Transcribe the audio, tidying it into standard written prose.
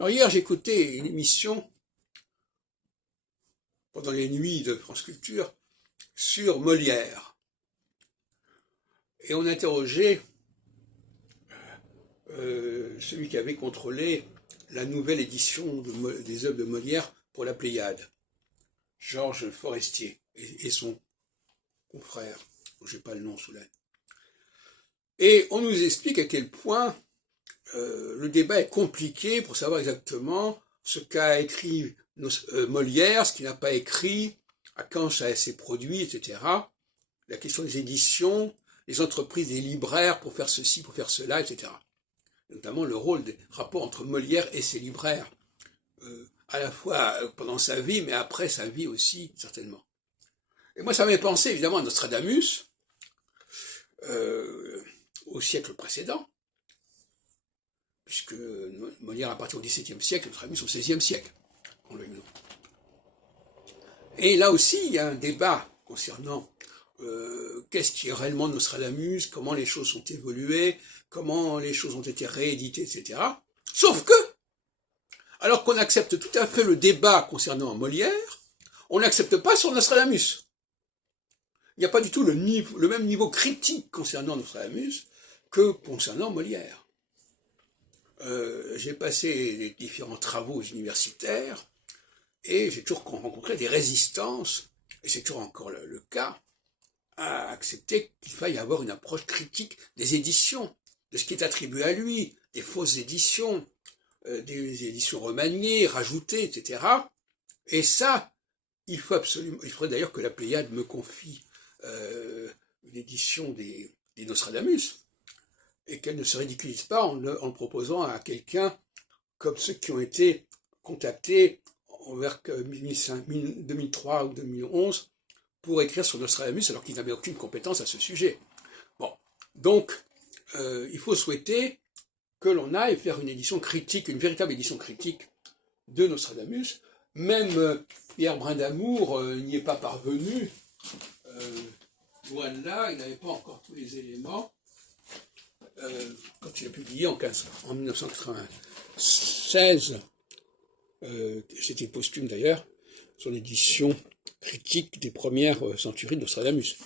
Alors hier, j'ai écouté une émission pendant les nuits de France Culture sur Molière. Et on interrogeait celui qui avait contrôlé la nouvelle édition des œuvres de Molière pour la Pléiade, Georges Forestier, et son confrère, dont je n'ai pas le nom sous la. Et on nous explique à quel point le débat est compliqué pour savoir exactement ce qu'a écrit Molière, ce qu'il n'a pas écrit, à quand ça s'est produit, etc. La question des éditions, les entreprises des libraires pour faire ceci, pour faire cela, etc. Notamment le rôle des rapports entre Molière et ses libraires, à la fois pendant sa vie, mais après sa vie aussi, certainement. Et moi, ça m'est pensé évidemment à Nostradamus, au siècle précédent, puisque Molière à partir du XVIIe siècle, Nostradamus au XVIe siècle. Et là aussi, il y a un débat concernant qu'est-ce qui est réellement Nostradamus, comment les choses ont évolué, comment les choses ont été rééditées, etc. Sauf que, alors qu'on accepte tout à fait le débat concernant Molière, on n'accepte pas sur Nostradamus. Il n'y a pas du tout le même niveau critique concernant Nostradamus que concernant Molière. J'ai passé les différents travaux universitaires et j'ai toujours rencontré des résistances, et c'est toujours encore le cas, à accepter qu'il faille avoir une approche critique des éditions, de ce qui est attribué à lui, des fausses éditions, des éditions remaniées, rajoutées, etc. Et ça, il faudrait d'ailleurs que la Pléiade me confie une édition des Nostradamus, et qu'elle ne se ridiculise pas en le proposant à quelqu'un comme ceux qui ont été contactés vers 2003 ou 2011 pour écrire sur Nostradamus alors qu'ils n'avaient aucune compétence à ce sujet. Bon, donc il faut souhaiter que l'on aille faire une édition critique, une véritable édition critique de Nostradamus. Même Pierre Brindamour n'y est pas parvenu. Loin de là, il n'avait pas encore tous les éléments. Quand il a publié en 1996, c'était posthume d'ailleurs, son édition critique des premières centuries de Nostradamus.